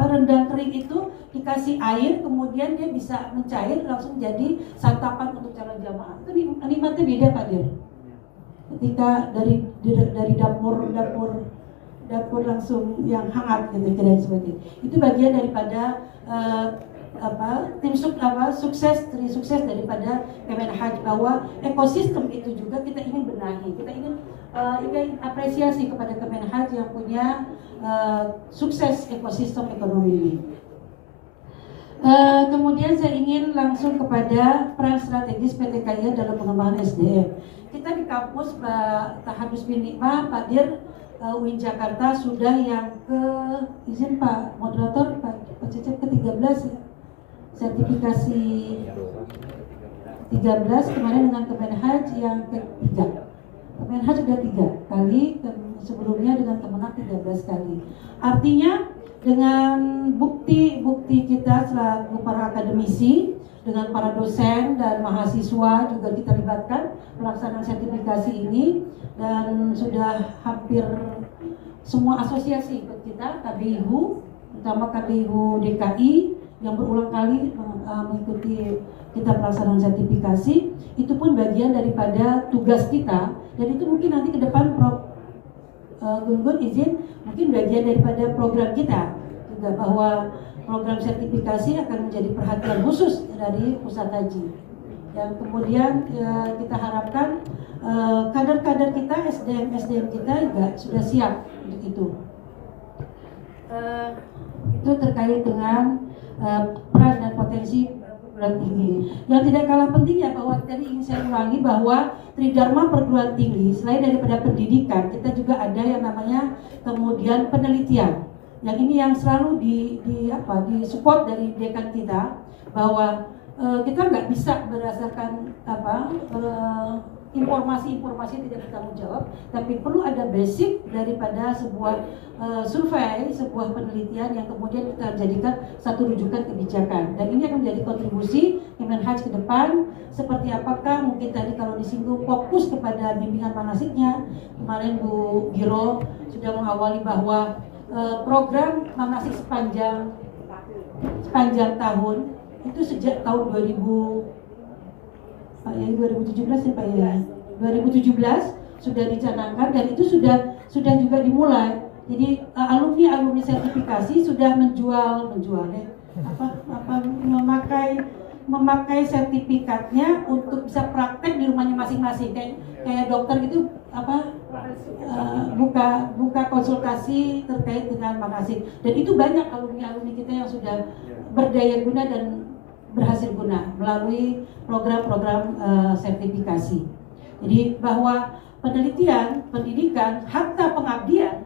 rendang kering itu dikasih air kemudian dia bisa mencair langsung jadi santapan untuk calon jamaah. Itu nikmatnya beda Pak Dir. Ketika dari dapur langsung yang hangat gitu kira-kira seperti itu bagian daripada tim sukses daripada Kemenhaj, bahwa ekosistem itu juga kita ingin benahi, kita ingin apresiasi kepada Kemenhaj yang punya sukses ekosistem ekonomi ini. Kemudian saya ingin langsung kepada peran strategis PT KAI dalam pengembangan SDM. Kita di kampus Pak Tahadus bin Nikmah, Pak Dir, UIN Jakarta sudah yang ke, izin Pak Moderator, Pak Cecep ke-13 ya. Sertifikasi 13, kemarin dengan Kemenhaj yang ke-3. Kemenhaj sudah 3 kali, sebelumnya dengan Kemenhaj 13 kali. Artinya dengan bukti kita selaku para akademisi, dengan para dosen dan mahasiswa juga kita libatkan pelaksanaan sertifikasi ini, dan sudah hampir semua asosiasi ikut kita, KBIHU, terutama KBIHU DKI yang berulang kali mengikuti kita pelaksanaan sertifikasi. Itu pun bagian daripada tugas kita, dan itu mungkin nanti ke depan Prof. Gun-Gun izin, mungkin bagian daripada program kita juga, bahwa program sertifikasi akan menjadi perhatian khusus dari pusat haji. Dan kemudian kita harapkan kader-kader kita, SDM kita juga sudah siap untuk itu. Itu terkait dengan peran dan potensi perguruan tinggi. Yang tidak kalah pentingnya, bahwa tadi ingin saya ulangi bahwa Tridharma perguruan tinggi selain daripada pendidikan, kita juga ada yang namanya kemudian penelitian. Yang ini yang selalu disupport dari dekan kita, bahwa kita nggak bisa berdasarkan informasi-informasi tidak bertanggung jawab, tapi perlu ada basic daripada sebuah survei, sebuah penelitian yang kemudian kita jadikan satu rujukan kebijakan. Dan ini akan menjadi kontribusi Kemenhaj ke depan. Seperti apakah mungkin tadi kalau disinggung fokus kepada bimbingan manasiknya, kemarin Bu Giro sudah mengawali bahwa program manasik sepanjang tahun itu sejak tahun 2017 ya Pak ya, 2017 sudah dicanangkan, dan itu sudah juga dimulai. Jadi alumni sertifikasi sudah memakai sertifikatnya untuk bisa praktek di rumahnya masing-masing, kayak dokter gitu, buka konsultasi terkait dengan manasik. Dan itu banyak alumni kita yang sudah berdaya guna dan berhasil guna melalui program-program sertifikasi. Jadi bahwa penelitian, pendidikan, hatta pengabdian.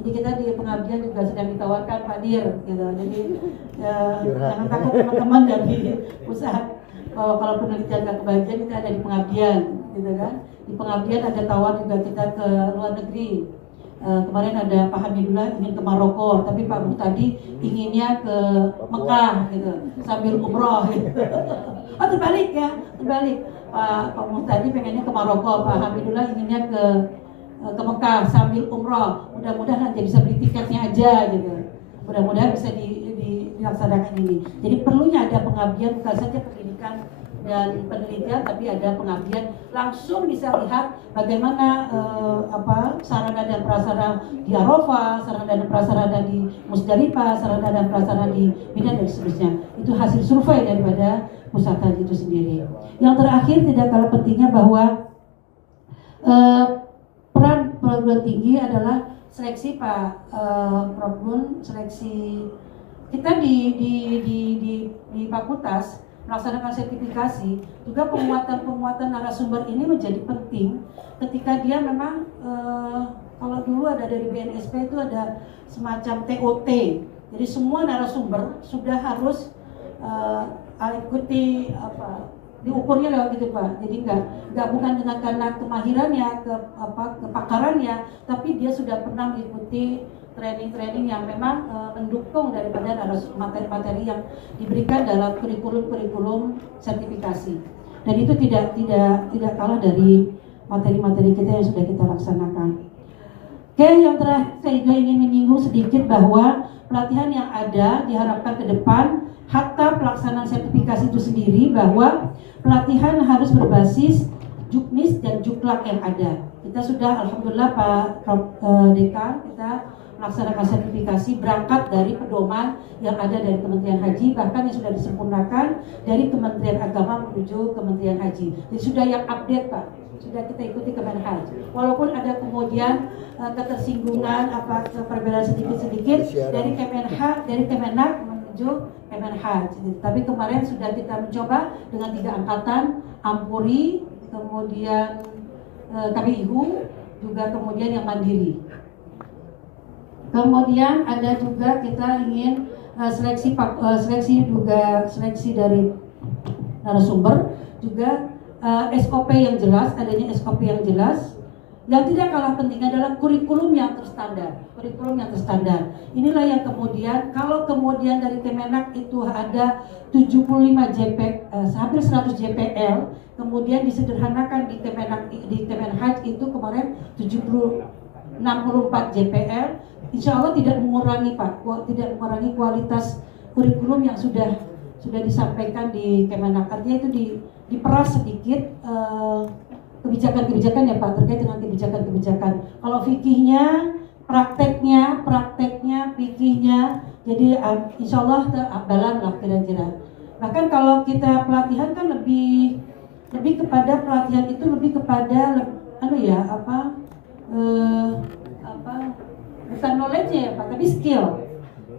Jadi kita di pengabdian juga sedang ditawarkan Pak Dir, gitu. Jadi jangan takut teman-teman dari usaha, bahwa kalau penelitian nggak kebagian, kita ada di pengabdian, gitu kan. Di pengabdian ada tawar juga kita ke luar negeri. Kemarin ada Pak Hamidullah ingin ke Maroko, tapi Pak Muhtadi inginnya ke Mekah, gitu, sambil umroh, gitu. Oh terbalik. Pak Muhtadi pengennya ke Maroko, Pak Hamidullah inginnya ke Mekah sambil umroh. Mudah-mudahan nanti bisa beli tiketnya aja, gitu. Mudah-mudahan bisa dilaksanakan ini. Jadi perlunya ada pengabdian, bukan saja pendidikan dan penelitian, tapi ada pengabdian, langsung bisa lihat bagaimana sarana dan prasarana di Arafah, sarana dan prasarana di Musdalifah, sarana dan prasarana di Mina dan seterusnya. Itu hasil survei daripada pusat haji itu sendiri. Yang terakhir tidak kalah pentingnya bahwa peran perguruan tinggi adalah seleksi Pak Prof. Gun, seleksi kita di fakultas melaksanakan sertifikasi, juga penguatan narasumber ini menjadi penting ketika dia memang kalau dulu ada dari BNSP itu ada semacam TOT, jadi semua narasumber sudah harus ikuti diukurnya lewat gitu Pak. Jadi nggak bukan dengan karena kemahirannya, kepakarannya, tapi dia sudah pernah mengikuti training yang memang mendukung daripada materi-materi yang diberikan dalam kurikulum sertifikasi. Dan itu tidak kalah dari materi-materi kita yang sudah kita laksanakan. Oke, yang terakhir saya juga ingin menyinggung sedikit bahwa pelatihan yang ada diharapkan ke depan, hatta pelaksanaan sertifikasi itu sendiri, bahwa pelatihan harus berbasis juknis dan juklak yang ada. Kita sudah alhamdulillah Pak Dekan, kita melaksanakan sertifikasi berangkat dari pedoman yang ada dari Kementerian Haji, bahkan yang sudah disempurnakan dari Kementerian Agama menuju Kementerian Haji. Jadi sudah yang update Pak, sudah kita ikuti Kemenhaj. Walaupun ada kemudian ketersinggungan, perbedaan sedikit-sedikit dari Kemenhaj, dari Kemenak menuju Kemenhaj. Tapi kemarin sudah kita mencoba dengan 3 angkatan, Ampuri, kemudian KPIHU, juga kemudian yang mandiri. Kemudian ada juga kita ingin seleksi dari narasumber, juga SOP yang jelas, adanya SOP yang jelas. Yang tidak kalah penting adalah kurikulum yang terstandar. Inilah yang kemudian, kalau kemudian dari Kemenak itu ada 75 hampir 100 JPL, kemudian disederhanakan di Kemenhaj itu kemarin 64 JPL, insya Allah tidak mengurangi tidak mengurangi kualitas kurikulum yang sudah disampaikan di Kemenak. Artinya itu diperas sedikit kebijakan-kebijakan ya Pak, terkait dengan kebijakan-kebijakan. Kalau fikihnya, prakteknya, fikihnya, jadi insya Allah balan lah kira-kira. Bahkan kalau kita pelatihan kan lebih kepada pelatihan itu lebih kepada bukan knowledge-nya ya Pak, tapi skill.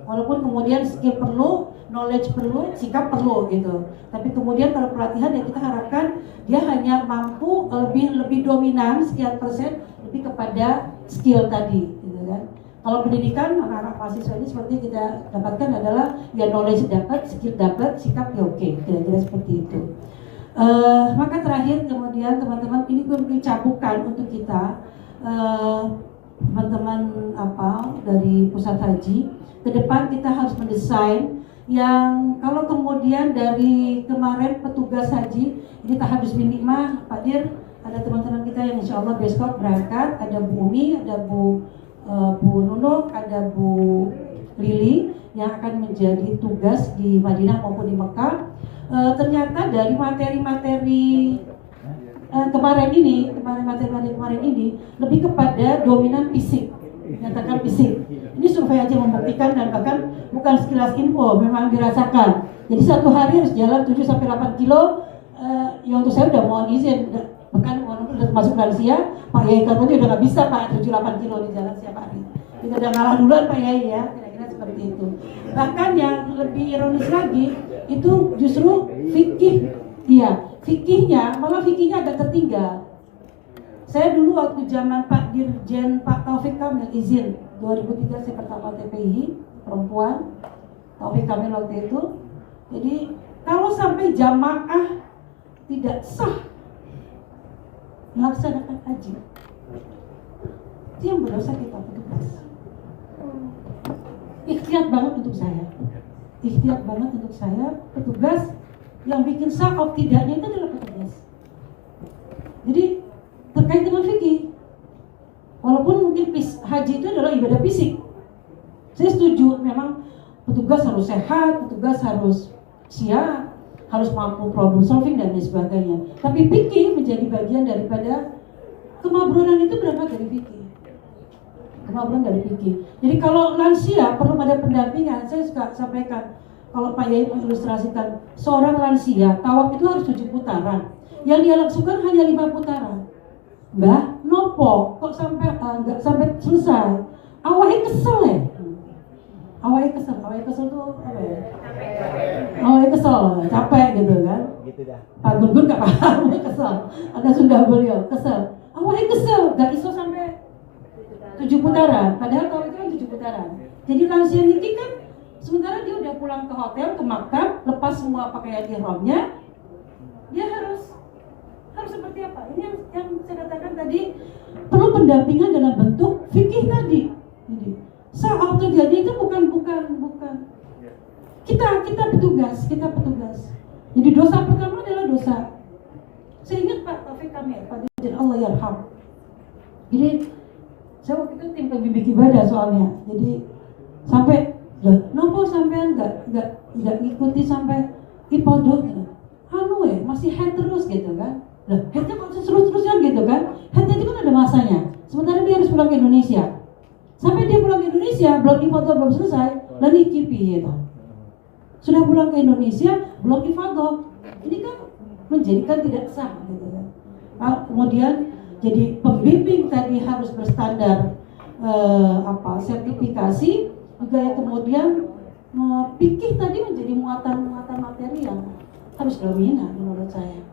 Walaupun kemudian skill perlu, knowledge perlu, sikap perlu gitu. Tapi kemudian kalau pelatihan yang kita harapkan dia hanya mampu lebih dominan sekian persen lebih kepada skill tadi, gitu kan. Kalau pendidikan anak-anak mahasiswa ini seperti kita dapatkan adalah ya knowledge dapat, skill dapat, sikap ya oke, kira-kira seperti itu. Maka terakhir kemudian teman-teman ini gue beri cabukan untuk kita teman-teman dari pusat haji. Ke depan kita harus mendesain yang kalau kemudian dari kemarin petugas haji ini tahadus minimah, Pak Dir, ada teman-teman kita yang insya Allah besok berangkat, ada Bu Umi, ada Bu Nunuk, ada Bu Lili yang akan menjadi tugas di Madinah maupun di Mekah. Ternyata dari materi-materi kemarin ini lebih kepada dominan fisik, nyatakan fisik. Ini survei aja membuktikan dan bahkan bukan sekilas info, memang dirasakan. Jadi satu hari harus jalan 7-8 kilo. Ya untuk saya udah mohon izin, bahkan udah masuk lansia, Pak Yai katanya udah nggak bisa Pak 7-8 kilo di jalan setiap hari. Kita udah ngalah duluan Pak Yai ya, kira-kira seperti itu. Bahkan yang lebih ironis lagi itu justru fikih, fikihnya agak tertinggal. Saya dulu waktu zaman Pak Dirjen Pak Taufik Kamil izin 2003 saya pertama TPI perempuan Taufik Kamil waktu itu. Jadi kalau sampai jamaah tidak sah melaksanakan haji, itu yang berdosa kita petugas. Ikhtiar banget untuk saya, petugas yang bikin sah atau tidaknya itu adalah petugas. Jadi terkait dengan fikih, walaupun mungkin haji itu adalah ibadah fisik, saya setuju memang petugas harus sehat, petugas harus siap, harus mampu problem solving dan lain sebagainya. Tapi fikih menjadi bagian daripada kemabruran itu berangkat dari fikih. Jadi kalau lansia perlu ada pendampingan. Saya suka sampaikan, kalau Pak Yai mengilustrasikan seorang lansia tawaf itu harus 7 putaran, yang dia lakukan hanya 5 putaran. Mbak, nopo kok sampai nggak sampai selesai? Awalnya kesel ya? Awalnya kesel tuh apa ya? Awalnya kesel, capek gitu kan? Gitu dah. Pak Gun nggak paham, kesel. Ada Sunda beliau, kesel. Awalnya kesel, nggak iso sampai 7 putaran. Padahal kalau itu kan 7 putaran. Jadi lansia ini kan, sementara dia udah pulang ke hotel, ke maktab, lepas semua pakaian ihramnya, dia harus seperti apa? Ini yang saya katakan tadi, perlu pendampingan dalam bentuk fikih tadi. Jadi saat terjadi itu bukan kita petugas. Jadi dosa pertama adalah dosa. Saya ingat Pak Taufik Kamil, Pak Dirjen Allah yarham. Jadi saya waktu itu tim pembimbing ibadah soalnya. Jadi sampai nopo sampean nggak ngikuti sampai ibadah, masih head terus gitu kan? Headnya kok terus-terusan gitu kan? Headnya itu kan ada masanya. Sementara dia harus pulang ke Indonesia. Sampai dia pulang ke Indonesia, belum ifadah belum selesai, lalu kipi gitu. Sudah pulang ke Indonesia, belum ifadah. Ini kan menjadikan tidak sah gitu kan? Kemudian jadi pembimbing tadi harus berstandar sertifikasi, juga yang kemudian Fikih tadi menjadi muatan-muatan material, harus dominan menurut saya.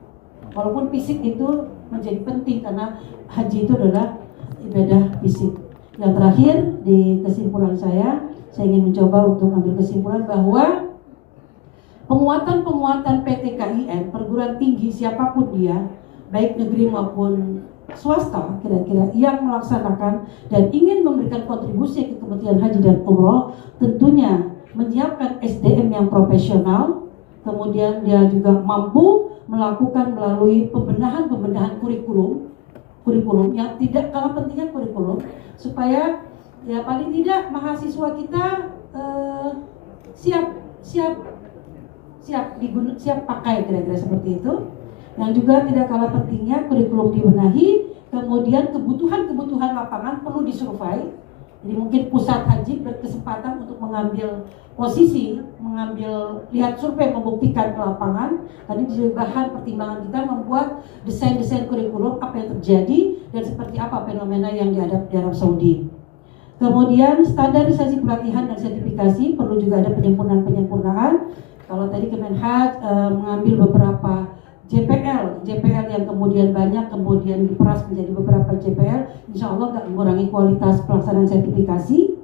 Walaupun fisik itu menjadi penting karena haji itu adalah ibadah fisik. Yang terakhir di kesimpulan saya ingin mencoba untuk ambil kesimpulan bahwa penguatan PT KIN, perguruan tinggi siapapun dia, baik negeri maupun swasta kira-kira yang melaksanakan dan ingin memberikan kontribusi ke Kementerian Haji dan Umroh, tentunya menyiapkan SDM yang profesional, kemudian dia juga mampu melakukan melalui pembenahan kurikulum yang tidak kalah pentingnya kurikulum, supaya ya paling tidak mahasiswa kita siap pakai, kira-kira seperti itu. Yang juga tidak kalah pentingnya kurikulum dibenahi, kemudian kebutuhan lapangan perlu disurvei. Jadi mungkin pusat haji berkesempatan untuk mengambil posisi, lihat survei membuktikan ke lapangan. Tadi jadi bahan pertimbangan kita membuat desain kurikulum apa yang terjadi dan seperti apa fenomena yang dihadapi di Arab Saudi. Kemudian standarisasi pelatihan dan sertifikasi perlu juga ada penyempurnaan. Kalau tadi Kemenhaj mengambil beberapa JPL yang kemudian banyak, kemudian diperas menjadi beberapa JPL, insya Allah nggak mengurangi kualitas pelaksanaan sertifikasi.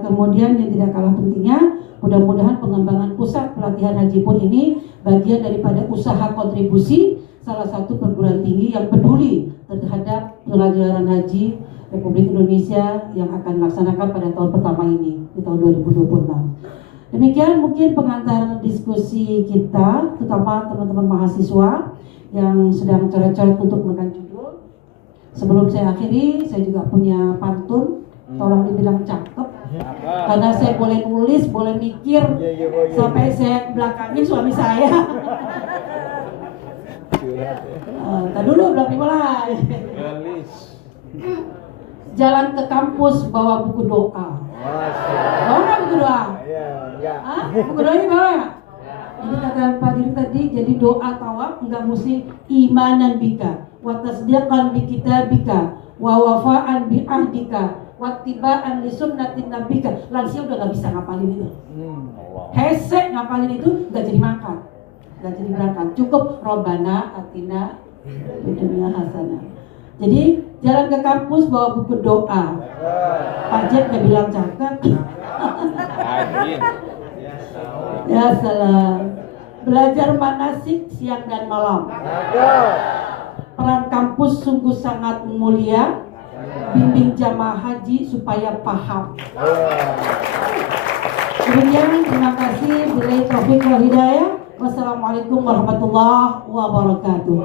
Kemudian yang tidak kalah pentingnya, mudah-mudahan pengembangan pusat pelatihan haji pun ini bagian daripada usaha kontribusi salah satu perguruan tinggi yang peduli terhadap penyelenggaraan haji Republik Indonesia yang akan dilaksanakan pada tahun pertama ini, di tahun 2026. Demikian mungkin pengantar diskusi kita, terutama teman-teman mahasiswa yang sedang coret-coret untuk menekan judul. Sebelum saya akhiri, saya juga punya pantun, tolong dibilang cakep. Karena saya boleh nulis, boleh mikir, sampai saya belakangin suami saya. Tadi dulu belum dimulai. Jalan ke kampus bawa buku doa. Bawa nggak buku doa? Buku doanya bawa. Jadi kata Pak Diri tadi, jadi doa tawaf nggak mesti imanan bika, wa tasdiqan bi kitabika, wa wafaan bi ahdika, wa tibaan li sunnatin nabika. Lansia udah nggak bisa ngapalin itu. Hesek ngapalin itu nggak jadi makan, nggak jadi berangkat. Cukup Robbana atina fid dunya hasanah. Jadi jalan ke kampus bawa buku doa. Pak Jet nggak bilang cakep. Ya salam. Belajar manasik siang dan malam. Peran kampus sungguh sangat mulia. Bimbing jamaah haji supaya paham. Demikian, terima kasih. Billahi taufiq wal hidayah. Wassalamualaikum warahmatullahi wabarakatuh.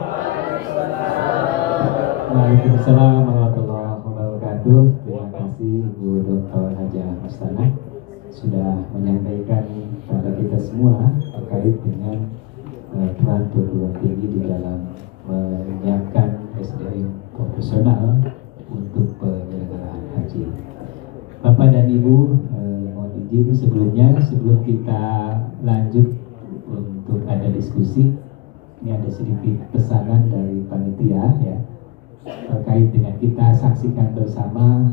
Waalaikumsalam warahmatullahi wabarakatuh. Terima kasih Bu Dr. Hajah Mastana sudah menyampaikan kepada kita semua terkait dengan peran perguruan tinggi di dalam menyiapkan SDM profesional untuk penyelenggaraan haji. Bapak dan Ibu, mohon izin sebelum kita lanjut untuk ada diskusi, ini ada sedikit pesanan dari panitia ya, terkait dengan kita saksikan bersama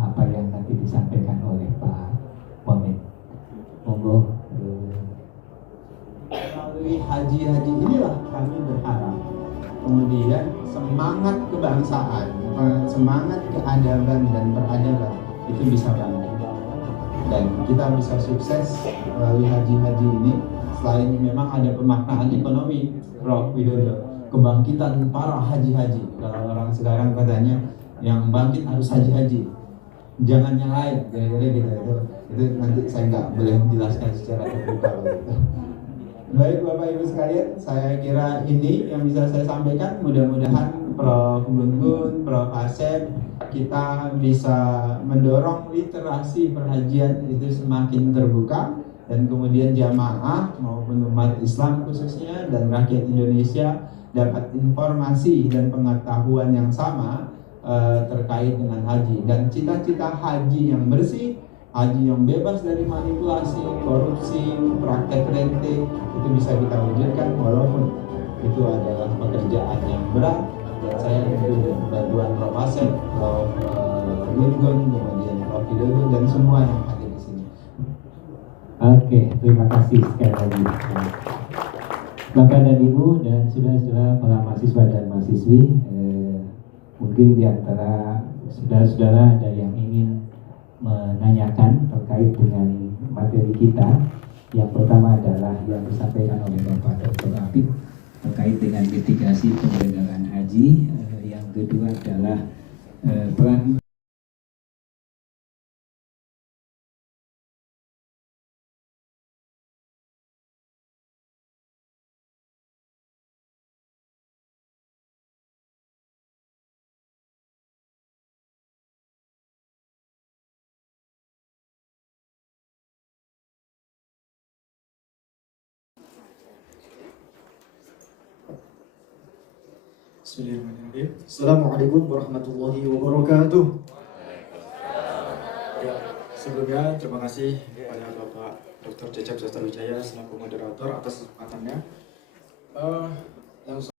apa yang nanti disampaikan oleh Pak Wamen. Monggo. Melalui haji-haji inilah kami berharap kemudian semangat kebangsaan, semangat keadaban dan peradaban itu bisa bangkit dan kita bisa sukses melalui haji-haji ini. Selain memang ada pemaknaan ekonomi, Prof. Widodo, kebangkitan para haji-haji. Kalau orang sekarang katanya yang bangkit harus haji-haji, jangan yang lain, jadi gitu. Itu nanti saya nggak boleh menjelaskan secara terbuka gitu. Baik Bapak Ibu sekalian, saya kira ini yang bisa saya sampaikan. Mudah-mudahan Prof. Gun-Gun, Prof. Asep, kita bisa mendorong literasi perhajian itu semakin terbuka, dan kemudian jamaah maupun umat Islam khususnya dan rakyat Indonesia dapat informasi dan pengetahuan yang sama terkait dengan haji, dan cita-cita haji yang bersih, haji yang bebas dari manipulasi, korupsi, praktek rente itu bisa kita wujudkan walaupun itu adalah pekerjaan yang berat. Dan saya rindu bantuan Prof. Asep, Prof. Gun-Gun, kemudian Prof. Widodo dan semua yang hadir di sini. Oke, terima kasih sekali lagi. Bapak dan Ibu dan saudara-saudara para mahasiswa dan mahasiswi, mungkin di antara saudara-saudara ada yang ingin menanyakan terkait dengan materi kita. Yang pertama adalah yang disampaikan oleh Bapak Dr. Apip terkait dengan mitigasi penyelenggaraan haji. Yang kedua adalah peran Bismillahirrahmanirrahim. Assalamualaikum warahmatullahi wabarakatuh. Ya, sebelumnya terima kasih kepada Bapak Dr. Cecep Sastra Wijaya selaku moderator atas kesempatannya.